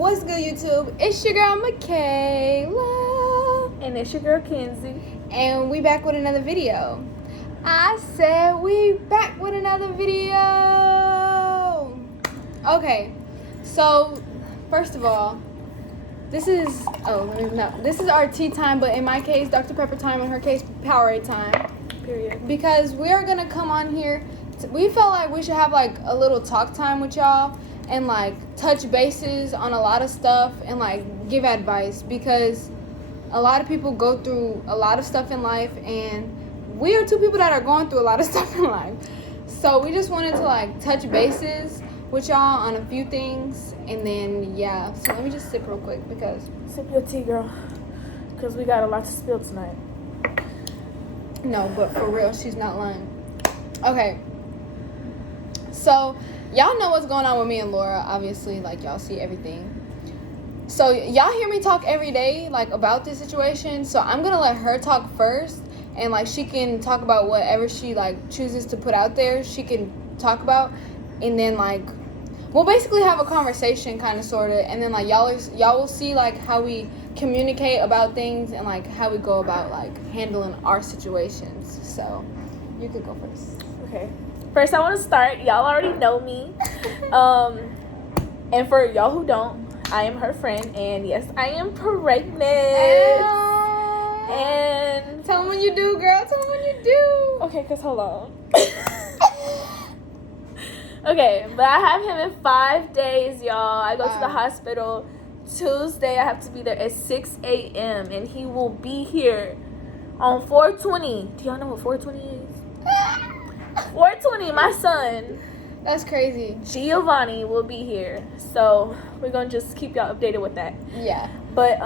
What's good, YouTube? It's your girl Michaela. And it's your girl Kenzie. And we back with another video. I said we back with another video. Okay, so first of all, this is our tea time, but in my case, Dr. Pepper time, in her case, Powerade time. Period. Because we are gonna come on here. We felt like we should have like a little talk time with y'all and like touch bases on a lot of stuff and like give advice, because a lot of people go through a lot of stuff in life, and we are two people that are going through a lot of stuff in life. So we just wanted to like touch bases with y'all on a few things, and then yeah. So let me just sip real quick because Sip your tea, girl, because we got a lot to spill tonight. no, but for real, she's not lying. Okay. So, y'all know what's going on with me and Laura, obviously, like, y'all see everything. So, y'all hear me talk every day, like, about this situation, so I'm gonna let her talk first, and, like, she can talk about whatever she, like, chooses to put out there, she can talk about, and then, like, we'll basically have a conversation, kind of, sort of, and then, like, y'all will see, like, how we communicate about things, and, like, how we go about, like, handling our situations. So, you could go first. Okay. First, I want to start. Y'all already know me. And for y'all who don't, I am her friend, and yes, I am pregnant. And tell them when you do, girl. Tell them when you do. Okay, cause hold on. Okay, but I have him in 5 days, y'all. I go to the hospital Tuesday. I have to be there at 6 a.m. and he will be here on 4/20. Do y'all know what 4/20 is? 4/20, my son. That's crazy. Giovanni will be here. So we're gonna just keep y'all updated with that. Yeah. But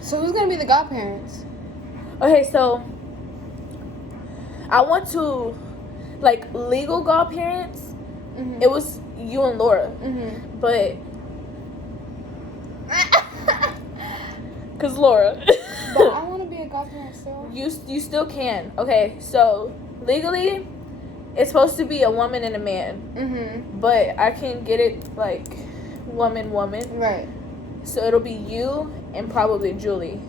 so who's gonna be the godparents? Okay, so I want to like legal godparents. Mm-hmm. It was you and Laura. Mm-hmm. But cause Laura. But I wanna be a godparent still. You still can. Okay, so legally it's supposed to be a woman and a man. Mm-hmm. But I can get it like woman. Right. So it'll be you and probably Julie.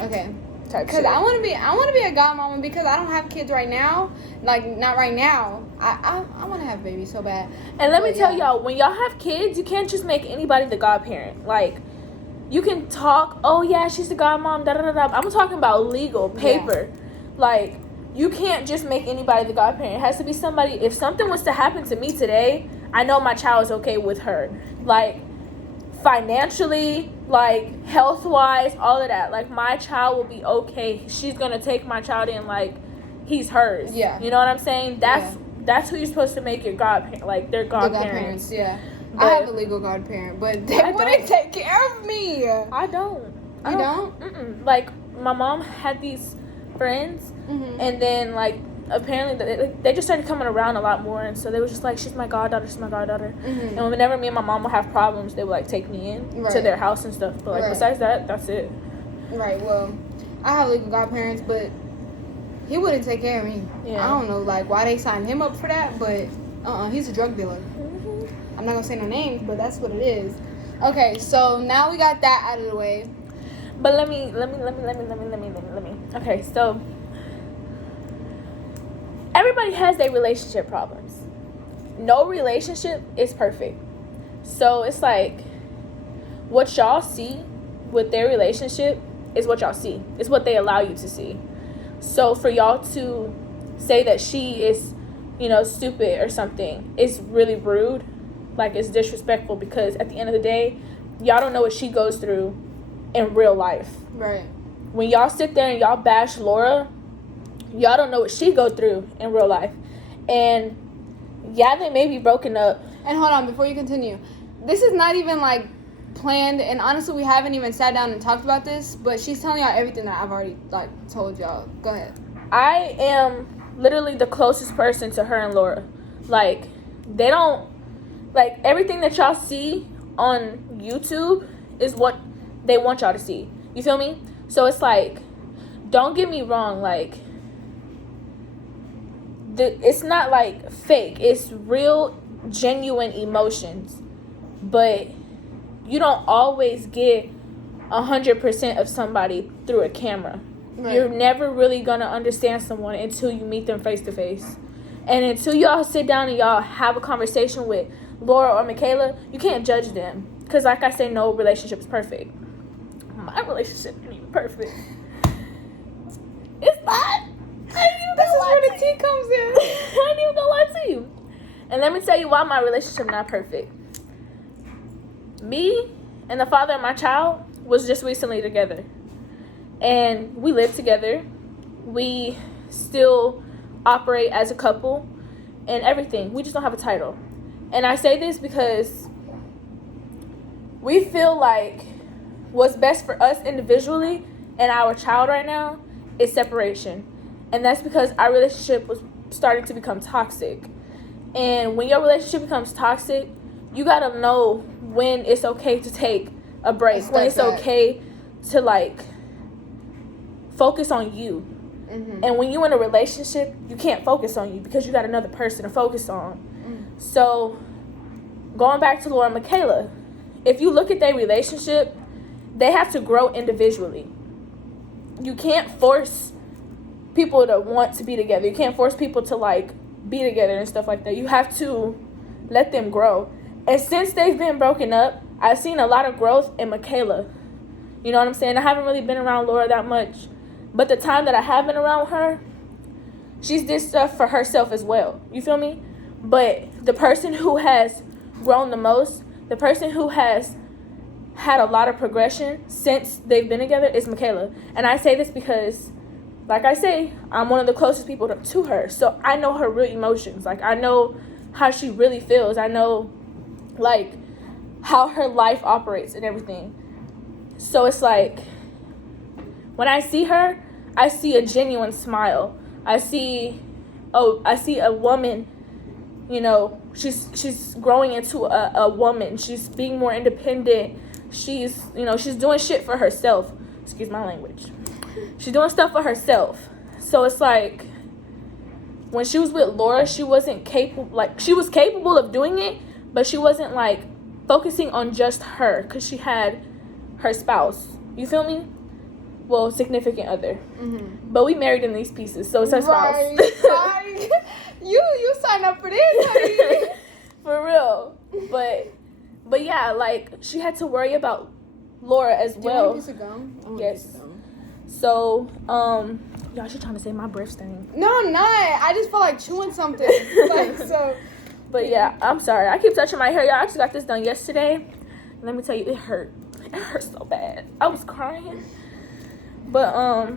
Okay. Type Because shit. I want to be a godmama because I don't have kids right now. Like, not right now. I want to have babies so bad. And let me But, tell yeah. y'all, when y'all have kids, you can't just make anybody the godparent. Like, you can talk, oh yeah, she's the godmom, da da da da. I'm talking about legal paper. Yeah. Like, you can't just make anybody the godparent. It has to be somebody. If something was to happen to me today, I know my child is okay with her. Like, financially, like, health-wise, all of that. Like, my child will be okay. She's going to take my child in like he's hers. Yeah. You know what I'm saying? That's who you're supposed to make your godparent. Like, their godparents. The godparents, yeah. But I have a legal godparent, but they wouldn't take care of me. I don't. You don't? Mm-mm. Like, my mom had these friends, Mm-hmm. and then, like, apparently they just started coming around a lot more, and so they were just like, she's my goddaughter. Mm-hmm. And whenever me and my mom would have problems, they would like take me in to their house and stuff, but like besides that, that's it. Right. Well, I have legal godparents, but he wouldn't take care of me. Yeah. I don't know like why they signed him up for that, but he's a drug dealer. Mm-hmm. I'm not gonna say no names, but that's what it is. Okay, so now we got that out of the way. But let me okay, so everybody has their relationship problems. No relationship is perfect. So it's like what y'all see with their relationship is what y'all see. It's what they allow you to see. So for y'all to say that she is, stupid or something is really rude. Like, it's disrespectful, because at the end of the day, y'all don't know what she goes through in real life. Right. When y'all sit there and y'all bash Laura, y'all don't know what she go through in real life. And yeah, they may be broken up. And hold on, before you continue, this is not even like planned, and honestly we haven't even sat down and talked about this, but she's telling y'all everything that I've already like told y'all. Go ahead. I am literally the closest person to her and Laura. Like, they don't, like, everything that y'all see on YouTube is what they want y'all to see. You feel me? So it's like, don't get me wrong, like, it's not like fake. It's real, genuine emotions. But you don't always get 100% of somebody through a camera. Right. You're never really gonna understand someone until you meet them face to face, and until y'all sit down and y'all have a conversation with Laura or Michaela, you can't judge them. Because like I say, no relationship is perfect. My relationship ain't even perfect. It's not. This is where the tea comes in. I ain't even gonna lie to you. And let me tell you why my relationship not perfect. Me and the father of my child was just recently together. And we live together. We still operate as a couple and everything. We just don't have a title. And I say this because we feel like what's best for us individually and our child right now is separation. And that's because our relationship was starting to become toxic. And when your relationship becomes toxic, you gotta know when it's okay to take a break. When it's okay to, like, focus on you. Mm-hmm. And when you're in a relationship, you can't focus on you because you got another person to focus on. Mm. So, going back to Laura and Michaela, if you look at their relationship, they have to grow individually. You can't force people to want to be together. You can't force people to, like, be together and stuff like that. You have to let them grow. And since they've been broken up, I've seen a lot of growth in Michaela. You know what I'm saying? I haven't really been around Laura that much. But the time that I have been around her, she's did stuff for herself as well. You feel me? But the person who has grown the most, the person who has had a lot of progression since they've been together is Michaela. And I say this because, like I say, I'm one of the closest people to her. So I know her real emotions. Like, I know how she really feels. I know, like, how her life operates and everything. So it's like, when I see her, I see a genuine smile. I see a woman, you know, she's growing into a woman. She's being more independent. She's, you know, she's doing shit for herself. Excuse my language. She's doing stuff for herself. So it's like, when she was with Laura, she wasn't capable, like, she was capable of doing it, but she wasn't, like, focusing on just her, because she had her spouse. You feel me? Well, significant other. Mm-hmm. But we married in these pieces, so it's her spouse. Right. You sign up for this, honey. For real. But yeah, like, she had to worry about Laura as well. Do you want a piece of gum? Yes. So, y'all, she trying to say my breath stain. No, I'm not. I just felt like chewing something. Like, so. But yeah, I'm sorry. I keep touching my hair. Y'all, I actually got this done yesterday. Let me tell you, it hurt. It hurt so bad. I was crying. But,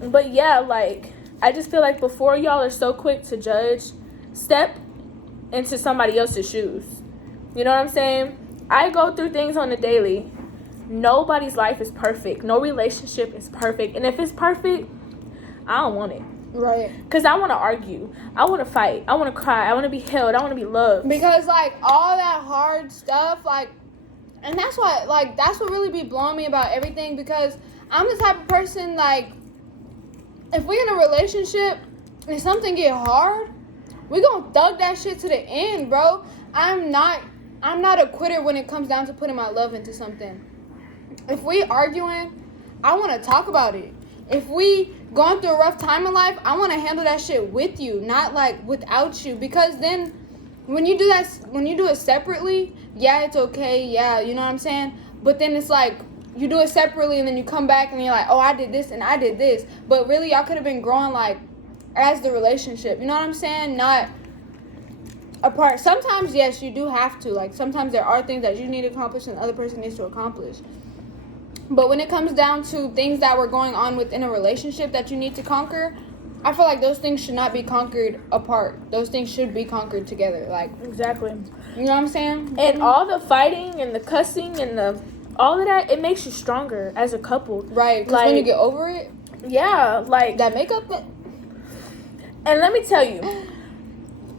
but yeah, like, I just feel like before y'all are so quick to judge, step into somebody else's shoes. You know what I'm saying? I go through things on the daily. Nobody's life is perfect. No relationship is perfect. And if it's perfect, I don't want it. Right. Because I want to argue. I want to fight. I want to cry. I want to be held. I want to be loved. Because, like, all that hard stuff, like, and that's what really be blowing me about everything, because I'm the type of person, like, if we in a relationship and something get hard, we gonna thug that shit to the end, bro. I'm not a quitter when it comes down to putting my love into something. If we arguing, I want to talk about it. If we going through a rough time in life, I want to handle that shit with you, not, like, without you. Because then when you do it separately, yeah, it's okay, yeah, you know what I'm saying? But then it's like, you do it separately and then you come back and you're like, oh, I did this and I did this. But really, y'all could have been growing, like, as the relationship. You know what I'm saying? Not apart. Sometimes, yes, you do have to. Like, sometimes there are things that you need to accomplish and the other person needs to accomplish. But when it comes down to things that were going on within a relationship that you need to conquer, I feel like those things should not be conquered apart. Those things should be conquered together. Like, exactly. You know what I'm saying? And all the fighting and the cussing and all of that, it makes you stronger as a couple. Right. Because like, when you get over it. Yeah. Like. That makeup. And let me tell you,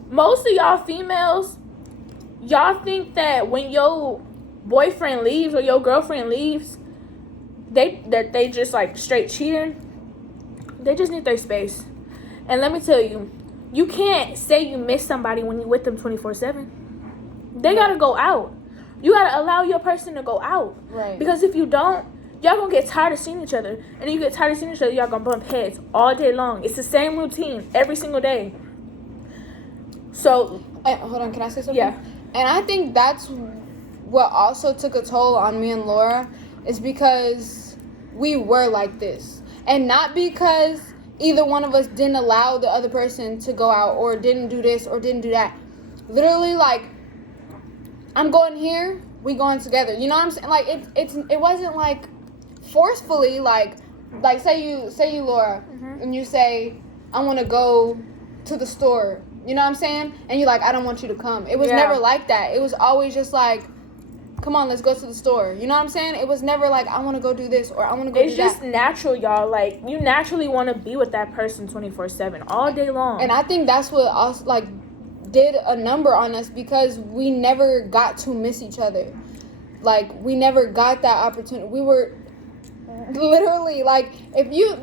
most of y'all females, y'all think that when your boyfriend leaves or your girlfriend leaves, they just, like, straight cheating. They just need their space. And let me tell you, you can't say you miss somebody when you're with them 24/7. They gotta go out. You gotta allow your person to go out. Right. Because if you don't, y'all gonna get tired of seeing each other. And then you get tired of seeing each other, y'all gonna bump heads all day long. It's the same routine every single day. So, hold on, can I say something? yeah. And I think that's what also took a toll on me and Laura, is because we were like this. And not because either one of us didn't allow the other person to go out or didn't do this or didn't do that. Literally, like, I'm going here, we going together. You know what I'm saying? Like, it wasn't like forcefully, like say you Laura, and you say, I want to go to the store. You know what I'm saying? And you're like, I don't want you to come. It was never like that. It was always just like, come on, let's go to the store. You know what I'm saying? It was never like, I want to go do this or I want to go do that. It's just natural, y'all. Like, you naturally want to be with that person 24/7 all day long. And I think that's what also, like, did a number on us, because we never got to miss each other. Like, we never got that opportunity. We were literally, like,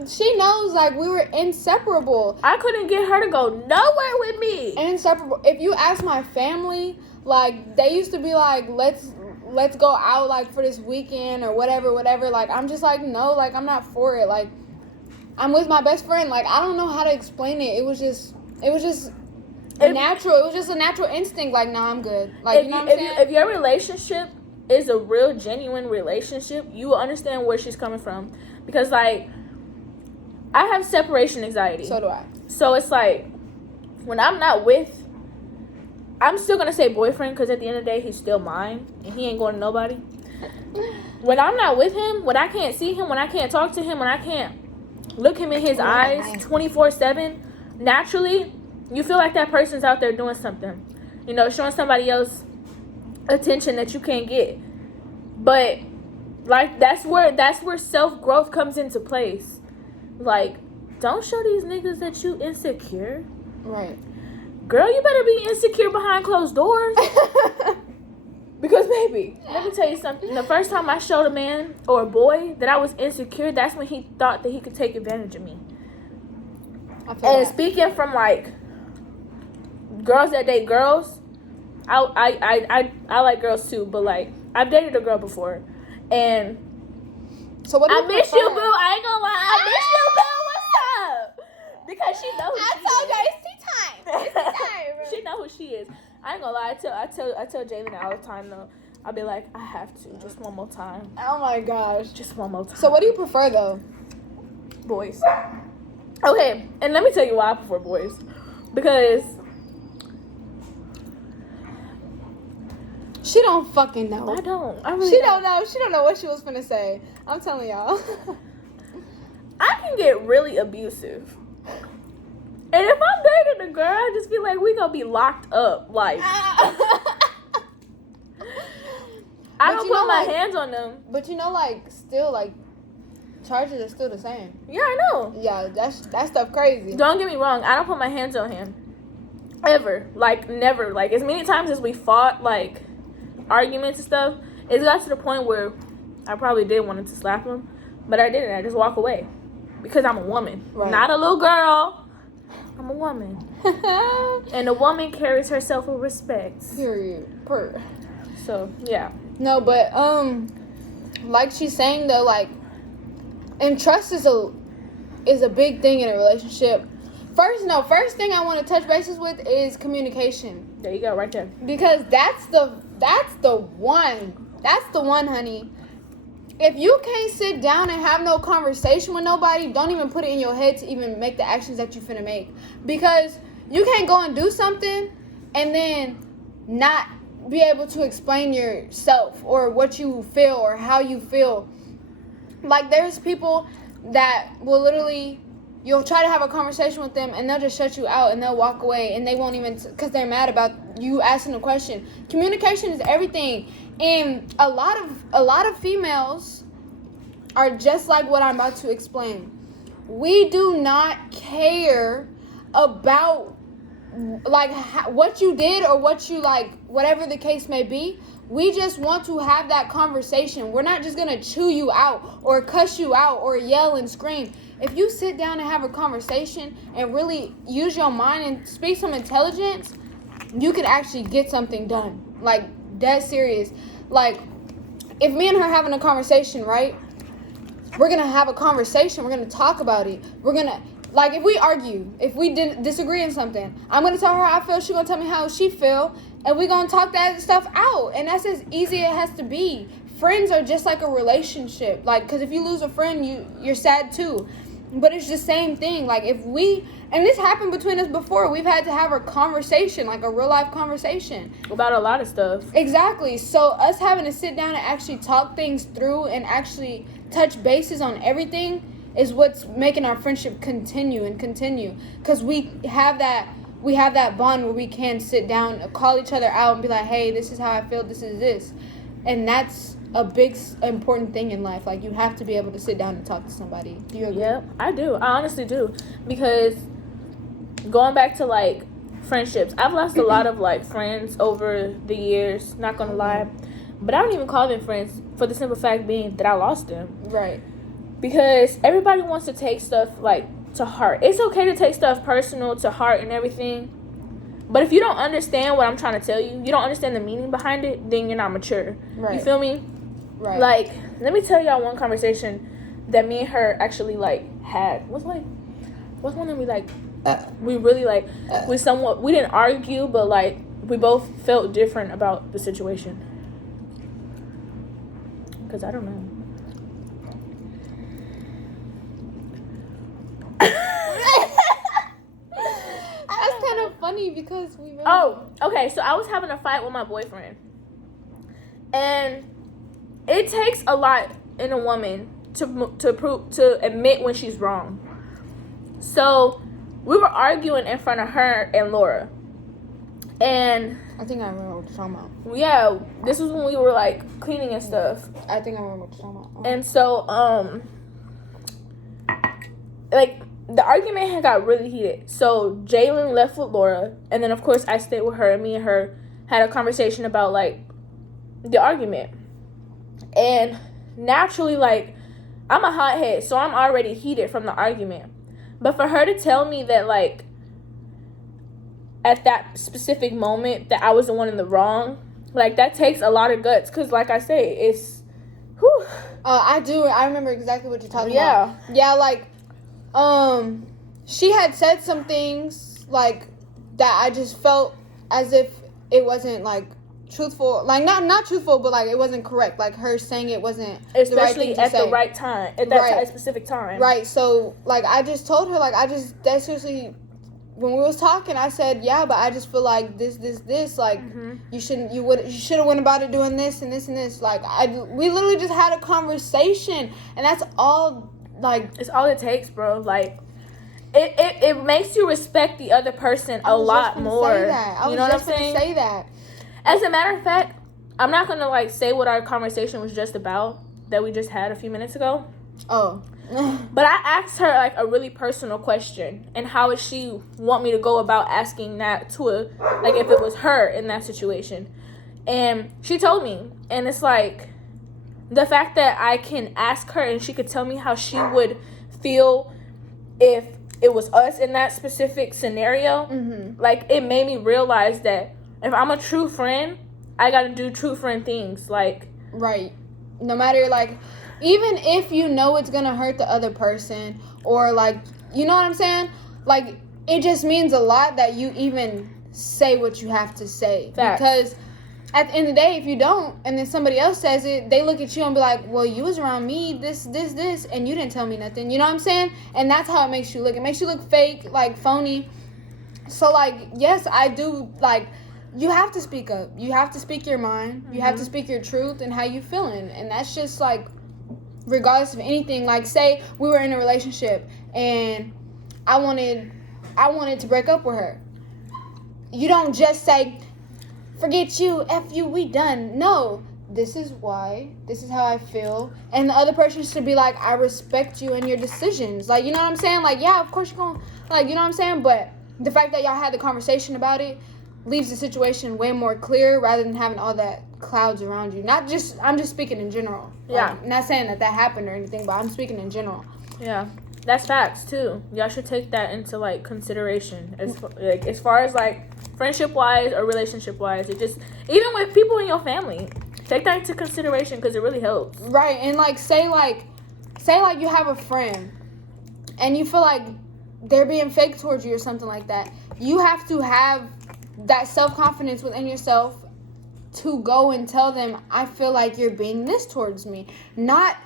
she knows, like, we were inseparable. I couldn't get her to go nowhere with me. Inseparable. If you ask my family, like, they used to be like, let's go out, like, for this weekend or whatever. Like, I'm just like, no, like, I'm not for it. Like, I'm with my best friend. Like, I don't know how to explain it. It was just natural. It was just a natural instinct. Like, nah, I'm good. Like, you know what I'm saying? If your relationship is a real, genuine relationship, you will understand where she's coming from. Because, like, I have separation anxiety. So do I. So it's like, when I'm not with, I'm still going to say boyfriend, because at the end of the day, he's still mine. And he ain't going to nobody. When I'm not with him, when I can't see him, when I can't talk to him, when I can't look him in his eyes 24/7, naturally, you feel like that person's out there doing something. You know, showing somebody else attention that you can't get. But, like, that's where self-growth comes into place. Like, don't show these niggas that you insecure. Right. Girl, you better be insecure behind closed doors. Because, baby, let me tell you something. The first time I showed a man or a boy that I was insecure, that's when he thought that he could take advantage of me. And speaking from, like, girls that date girls, I like girls too, but, like, I've dated a girl before, and so what do you I miss you, boo. I ain't gonna lie, I miss you, boo. What's up? Because she knows. I told you it's tea time. It's tea time. She know who she is. I ain't gonna lie. I tell Jalen all the time though. I'll be like, I have to just one more time. Oh my gosh. Just one more time. So what do you prefer though? Boys. Okay, and let me tell you why I prefer boys. Because she don't fucking know. I don't. I really She don't know. She don't know what she was finna say. I'm telling y'all. I can get really abusive. And if I'm dating a girl, I just feel like we gonna be locked up. Like, I don't put my hands on them. But you know, like, still, like, charges are still the same. Yeah, I know. Yeah, that stuff crazy. Don't get me wrong. I don't put my hands on him. Ever. Like, never. Like, as many times as we fought, like, arguments and stuff, it got to the point where I probably did want to slap him. But I didn't. I just walk away. Because I'm a woman. Right. Not a little girl. I'm a woman. And a woman carries herself with respect. Period. So, yeah. No, but, like she's saying, though, like, and trust is a big thing in a relationship. First thing I want to touch bases with is communication. There you go, right there. Because that's the one. That's the one, honey. If you can't sit down and have no conversation with nobody, don't even put it in your head to even make the actions that you finna make. Because you can't go and do something and then not be able to explain yourself or what you feel or how you feel. Like, there's people that will literally, you'll try to have a conversation with them and they'll just shut you out and they'll walk away and they won't even, because they're mad about you asking a question. Communication is everything. And a lot of females are just like what I'm about to explain. We do not care about, like, what you did or what you, like, whatever the case may be. We just want to have that conversation. We're not just going to chew you out or cuss you out or yell and scream. If you sit down and have a conversation and really use your mind and speak some intelligence, you can actually get something done. Like, dead serious. Like, if me and her having a conversation, right? We're going to have a conversation. We're going to talk about it. We're going to, like, if we argue, if we disagree on something, I'm going to tell her how I feel. She's going to tell me how she feel. And we're going to talk that stuff out. And that's as easy as it has to be. Friends are just like a relationship. Like, because if you lose a friend, you're sad too. But it's the same thing. Like, if we, and this happened between us before, we've had to have a conversation, like a real life conversation. About a lot of stuff. Exactly. So us having to sit down and actually talk things through and actually touch bases on everything is what's making our friendship continue. Because we have that bond where we can sit down, call each other out and be like, hey, this is how I feel, this is this. And that's a big important thing in life. Like, you have to be able to sit down and talk to somebody. Do you agree? Yep, I do. I honestly do. Because going back to, like, friendships, I've lost a lot of, like, friends over the years, not gonna lie. But I don't even call them friends for the simple fact being that I lost them. Right. Because everybody wants to take stuff, like, to heart. It's okay to take stuff personal to heart and everything. But if you don't understand what I'm trying to tell you, you don't understand the meaning behind it, then you're not mature. Right. You feel me? Right. Like, let me tell y'all one conversation that me and her actually, like, had. What's one that we, like, we really, like, we didn't argue, but, like, we both felt different about the situation. Because I don't know. That's kind of funny because we really... Oh, okay. So I was having a fight with my boyfriend. And it takes a lot in a woman to admit when she's wrong. So we were arguing in front of her and Laura. And I think I remember what you're talking about. yeah, this was when we were, like, cleaning and stuff. I think I remember what you're talking about. And so, like, the argument had got really heated. So Jalen left with Laura, and then of course I stayed with her, and me and her had a conversation about, like, the argument. And naturally, like, I'm a hothead, so I'm already heated from the argument. But for her to tell me that, like, at that specific moment that I was the one in the wrong, like, that takes a lot of guts. Because, like I say, it's, whew. I do. I remember exactly what you're talking Yeah. about. Yeah, like, she had said some things, like, that I just felt as if it wasn't, like, truthful. Like, not truthful, but, like, it wasn't correct. Like, her saying it wasn't Especially the right thing to at say. the right time. At that Right. specific time. Right. So, like, I just told her, like, that seriously, when we was talking, I said, yeah, but I just feel like this, like, you should have went about it doing this and this and this. Like, we literally just had a conversation, and that's all, like. It's all it takes, bro. Like, it makes you respect the other person a lot more. Say that. I was just going to say that. As a matter of fact, I'm not going to, like, say what our conversation was just about that we just had a few minutes ago. Oh. But I asked her, like, a really personal question. And how would she want me to go about asking that to like, if it was her in that situation. And she told me. And it's like, the fact that I can ask her and she could tell me how she would feel if it was us in that specific scenario. Like, it made me realize that if I'm a true friend, I got to do true friend things. Like, right. No matter, like, even if you know it's going to hurt the other person, or, like, you know what I'm saying? Like, it just means a lot that you even say what you have to say. Facts. Because at the end of the day, if you don't, and then somebody else says it, they look at you and be like, well, you was around me, this, and you didn't tell me nothing. You know what I'm saying? And that's how it makes you look. It makes you look fake, like, phony. So, like, yes, I do, like, you have to speak up. You have to speak your mind. You have to speak your truth and how you feeling. And that's just, like, regardless of anything. Like, say we were in a relationship and I wanted to break up with her. You don't just say, forget you, F you, we done. No, this is why, this is how I feel. And the other person should be like, I respect you and your decisions. Like, you know what I'm saying? Like, yeah, of course you're going, like, you know what I'm saying? But the fact that y'all had the conversation about it leaves the situation way more clear rather than having all that clouds around you. I'm just speaking in general. Yeah. Like, not saying that happened or anything, but I'm speaking in general. yeah. That's facts too. Y'all should take that into like consideration as far as like friendship wise or relationship wise. It just even with people in your family, take that into consideration because it really helps. Right, and like say you have a friend, and you feel like they're being fake towards you or something like that. You have to have that self-confidence within yourself to go and tell them, I feel like you're being this towards me. Not,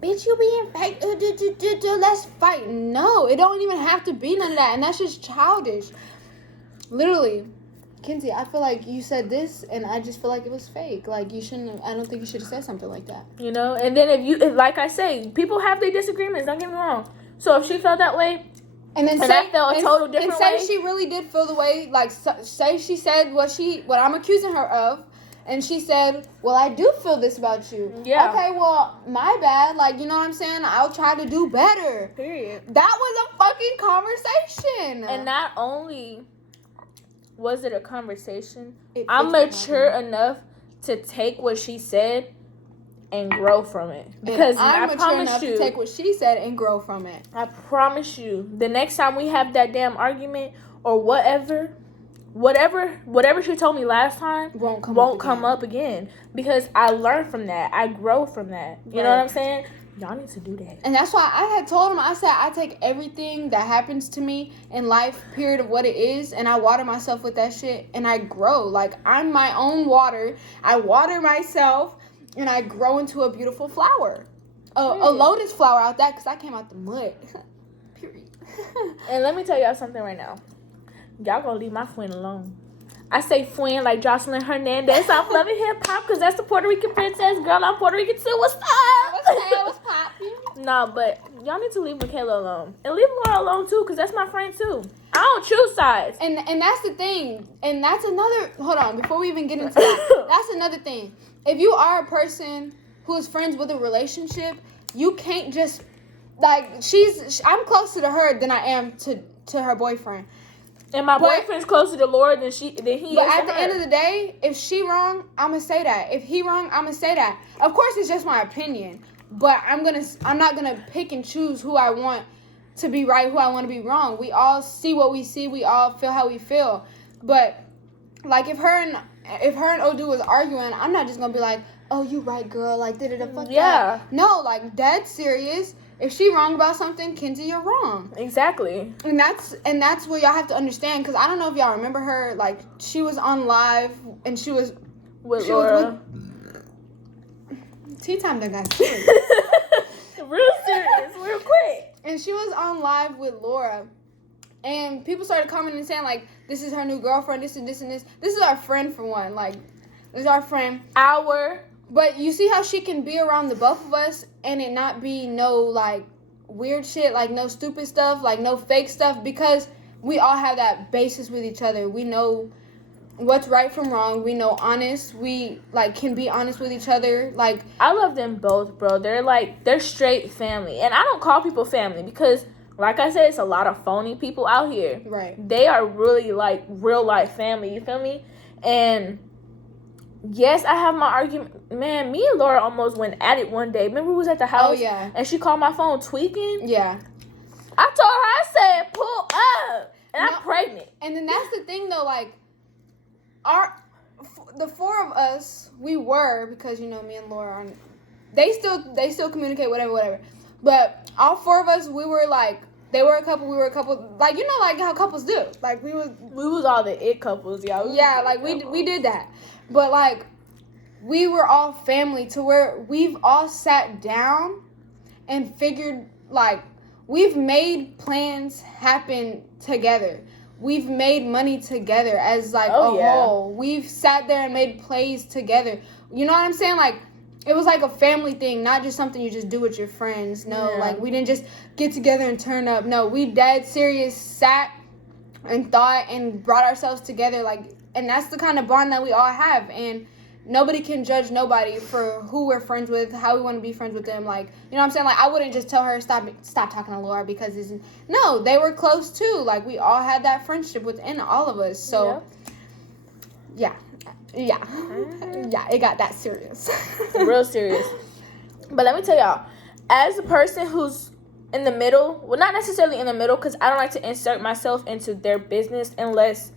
bitch, you being fake, let's fight. No, it don't even have to be none of that, and that's just childish. Literally, Kenzie, I feel like you said this, and I just feel like it was fake. Like, I don't think you should have said something like that. You know, and then if like I say, people have their disagreements, don't get me wrong. So if she felt that way, and then I felt a total different way. And say she really did feel the way, like, say she said what I'm accusing her of, and she said, well, I do feel this about you. Yeah. Okay, well, my bad. Like, you know what I'm saying? I'll try to do better. Period. That was a fucking conversation. And not only was it a conversation, I'm mature enough to take what she said and grow from it. Because I'm I mature enough to take what she said and grow from it. I promise you, the next time we have that damn argument or whatever she told me last time won't come up again. Because I learned from that. I grow from that. You know what I'm saying? Y'all need to do that. And that's why I had told him, I said, I take everything that happens to me in life, period of what it is, and I water myself with that shit, and I grow. Like, I'm my own water. I water myself, and I grow into a beautiful flower. A lotus flower out that, because I came out the mud. Period. And let me tell y'all something right now. Y'all gonna leave my friend alone. I say friend like Jocelyn Hernandez. I'm loving hip hop because that's the Puerto Rican princess. Girl, I'm Puerto Rican too. What's up? What's poppin'? No, but y'all need to leave Michaela alone. And leave Laura alone too, because that's my friend too. I don't choose sides. And that's the thing. And that's another, hold on, before we even get into that, that's another thing. If you are a person who is friends with a relationship, you can't just, like, I'm closer to her than I am to her boyfriend. And my boyfriend's closer to Laura than he is to her. But at the end of the day, if she wrong, I'ma say that. If he wrong, I'ma say that. Of course, it's just my opinion. But I'm not gonna pick and choose who I want to be right, who I want to be wrong. We all see what we see. We all feel how we feel. But like if her and Odu was arguing, I'm not just gonna be like, oh, you right, girl. Like, fuck yeah. that. No, like, dead serious. If she wrong about something, Kenzie, you're wrong. Exactly. And that's where y'all have to understand, because I don't know if y'all remember her. Like, she was on live and she was with Laura. Tea time that got serious. Real serious, real quick. And she was on live with Laura, and people started commenting and saying, like, this is her new girlfriend, this and this and this. This is our friend, for one. Like, this is our friend. But you see how she can be around the both of us and it not be no, like, weird shit, like, no stupid stuff, like, no fake stuff, because we all have that basis with each other. We know what's right from wrong. We know honest. We, like, can be honest with each other. Like, I love them both, bro. They're straight family. And I don't call people family because, like I said, it's a lot of phony people out here. Right. They are really, like, real life family. You feel me? And yes, I have my argument. Man, me and Laura almost went at it one day. Remember we was at the house? Oh, yeah. And she called my phone tweaking? Yeah. I told her, I said, pull up. And I'm pregnant. And then that's the thing, though, like, the four of us, we were, because, you know, me and Laura aren't, they still communicate, whatever. But all four of us, we were, like, they were a couple, we were a couple, like, you know, like, how couples do. Like, we was all the it couples, y'all. Yeah, like, we did that. But, like, we were all family to where we've all sat down and figured, like, we've made plans happen together. We've made money together as, like, whole. We've sat there and made plays together. You know what I'm saying? Like, it was like a family thing, not just something you just do with your friends. No, like, we didn't just get together and turn up. No, we dead serious sat and thought and brought ourselves together, like, and that's the kind of bond that we all have. And nobody can judge nobody for who we're friends with, how we want to be friends with them. Like, you know what I'm saying? Like, I wouldn't just tell her, stop talking to Laura because no, they were close too. Like, we all had that friendship within all of us. So, yeah, it got that serious. Real serious. But let me tell y'all, as a person who's in the middle. Well, not necessarily in the middle, because I don't like to insert myself into their business unless,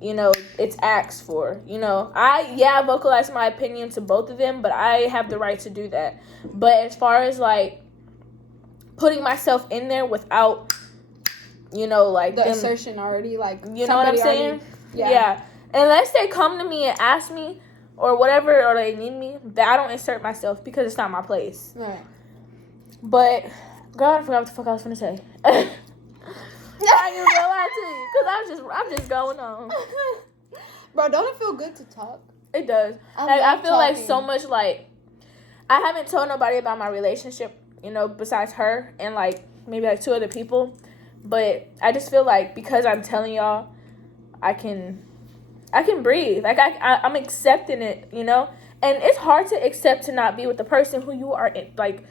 you know, it's asked for. You know, I vocalize my opinion to both of them, but I have the right to do that. But as far as, like, putting myself in there without, you know, like, the assertion already, like, you know what I'm saying? Yeah. Unless they come to me and ask me or whatever, or they need me, that I don't insert myself because it's not my place. Right. But, God, I forgot what the fuck I was gonna say. I ain't gonna lie to you, because I'm just going on. Bro, don't it feel good to talk? It does. I feel like so much, like, I haven't told nobody about my relationship, you know, besides her and, like, maybe, like, 2 other people. But I just feel like because I'm telling y'all, I can breathe. Like, I'm accepting it, you know? And it's hard to accept to not be with the person who you are, like,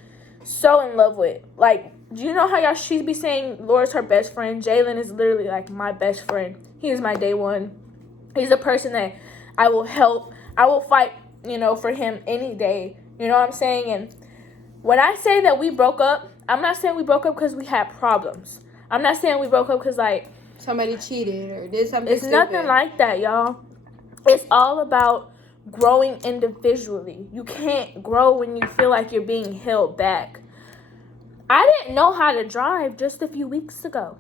so in love with. Like, do you know how y'all, she be saying Laura's her best friend? Jalen is literally, like, my best friend. He is my day one. He's a person that I will help. I will fight, you know, for him any day. You know what I'm saying? And when I say that we broke up, I'm not saying we broke up because we had problems. I'm not saying we broke up because, like, somebody cheated or did something It's stupid. Nothing like that, y'all. It's all about growing individually. You can't grow when you feel like you're being held back. I didn't know how to drive just a few weeks ago.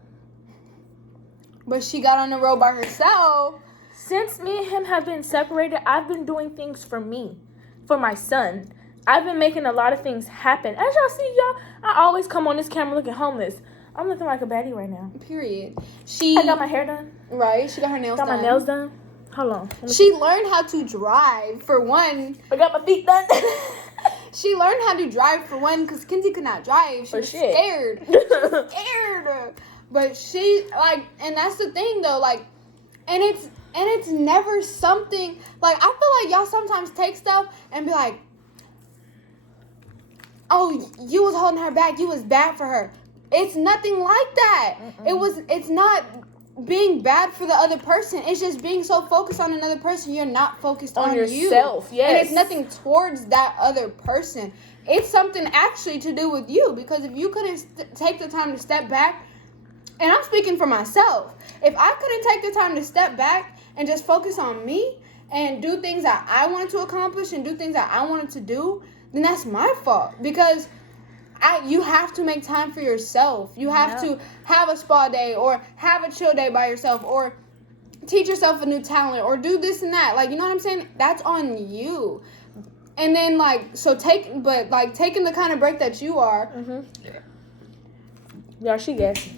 But she got on the road by herself. Since me and him have been separated, I've been doing things for me, for my son. I've been making a lot of things happen. As y'all see, y'all, I always come on this camera looking homeless. I'm looking like a baddie right now. Period. I got my hair done. Right. She got her nails done. Got my nails done. Hold on. She learned how to drive, for one. I got my feet done. She learned how to drive, for one, because Kinsey could not drive. She was scared. She was scared. But she, like, and that's the thing, though, like, and it's never something, like, I feel like y'all sometimes take stuff and be like, oh, you was holding her back. You was bad for her. It's nothing like that. It's not being bad for the other person. It's just being so focused on another person, you're not focused on yourself. You. Yes. And it's nothing towards that other person. It's something actually to do with you, because if you couldn't take the time to step back, and I'm speaking for myself, if I couldn't take the time to step back and just focus on me and do things that I wanted to accomplish and do things that I wanted to do, then that's my fault, because you have to make time for yourself. You have to have a spa day or have a chill day by yourself or teach yourself a new talent or do this and that. Like, you know what I'm saying? That's on you. And then, like, taking the kind of break that you are. Mm-hmm. Y'all, she gassy.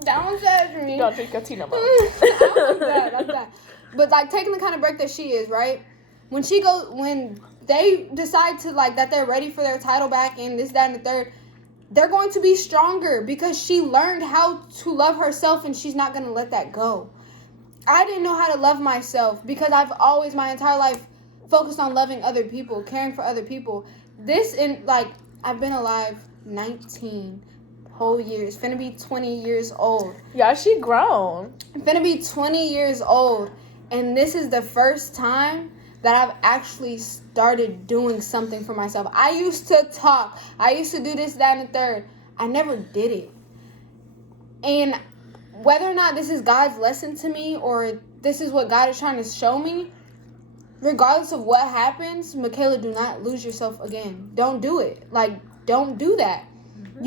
Don't judge me. Don't drink your tea no more. I'm that. But, like, taking the kind of break that she is, right? When they decide to, like, that they're ready for their title back and this, that, and the third, they're going to be stronger because she learned how to love herself and she's not going to let that go. I didn't know how to love myself because I've always, my entire life, focused on loving other people, caring for other people. I've been alive 19 whole years. Finna be 20 years old. Y'all, she grown. Finna be 20 years old. And this is the first time that I've actually started doing something for myself. I used to talk. I used to do this, that, and the third. I never did it. And whether or not this is God's lesson to me or this is what God is trying to show me, regardless of what happens, Michaela, do not lose yourself again. Don't do it. Like, don't do that. Mm-hmm.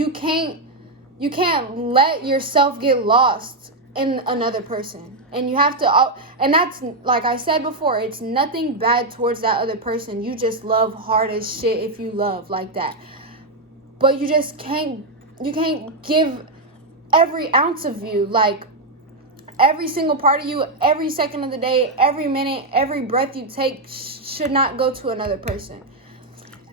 You can't let yourself get lost in another person. And you have to, and that's, like I said before, it's nothing bad towards that other person. You just love hard as shit if you love like that. But you just can't give every ounce of you, like, every single part of you, every second of the day, every minute, every breath you take should not go to another person.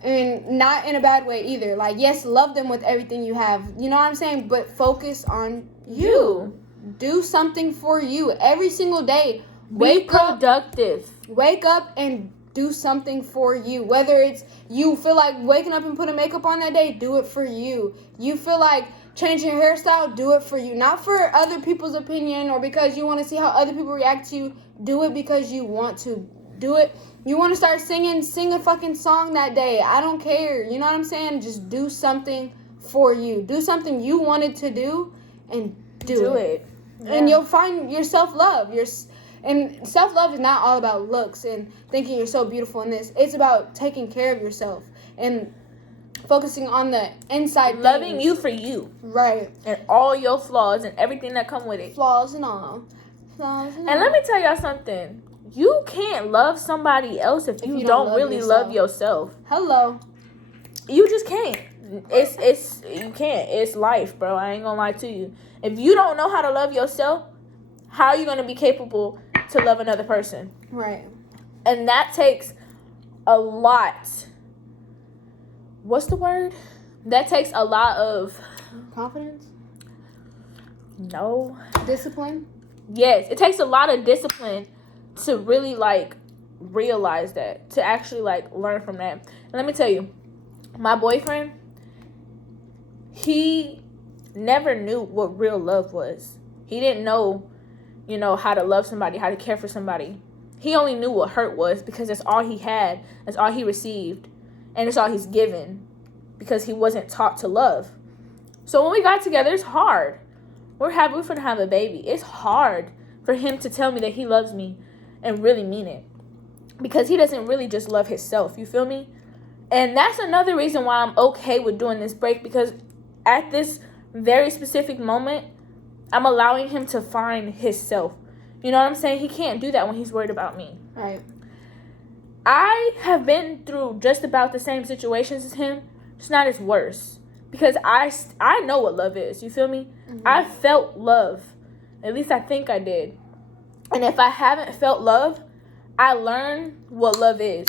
And not in a bad way either. Like, yes, love them with everything you have. You know what I'm saying? But focus on you. Do something for you every single day. Be productive. Wake up and do something for you. Whether it's you feel like waking up and putting makeup on that day, do it for you. You feel like changing your hairstyle, do it for you. Not for other people's opinion or because you want to see how other people react to you. Do it because you want to do it. You want to start singing, sing a fucking song that day. I don't care. You know what I'm saying? Just do something for you. Do something you wanted to do and do it. Yeah. And you'll find your self-love. And self-love is not all about looks and thinking you're so beautiful in this. It's about taking care of yourself and focusing on the inside loving things. You for you. Right. And all your flaws and everything that come with it. Flaws and all. And let me tell y'all something. You can't love somebody else if you don't really love yourself. Hello. You just can't. You can't. It's life, bro. I ain't gonna lie to you. If you don't know how to love yourself, how are you gonna be capable to love another person? Right. And that takes a lot. What's the word? That takes a lot of confidence? No. Discipline? Yes, it takes a lot of discipline to really like realize that, to actually like learn from that. And let me tell you, my boyfriend, he never knew what real love was. He didn't know, how to love somebody, how to care for somebody. He only knew what hurt was because that's all he had, that's all he received, and it's all he's given because he wasn't taught to love. So when we got together, it's hard. We're finna have a baby. It's hard for him to tell me that he loves me and really mean it. Because he doesn't really just love himself. You feel me? And that's another reason why I'm okay with doing this break. Because at this very specific moment, I'm allowing him to find himself. You know what I'm saying? He can't do that when he's worried about me. Right. I have been through just about the same situations as him. It's not as worse. Because I know what love is. You feel me? Mm-hmm. I felt love. At least I think I did. And if I haven't felt love, I learned what love is.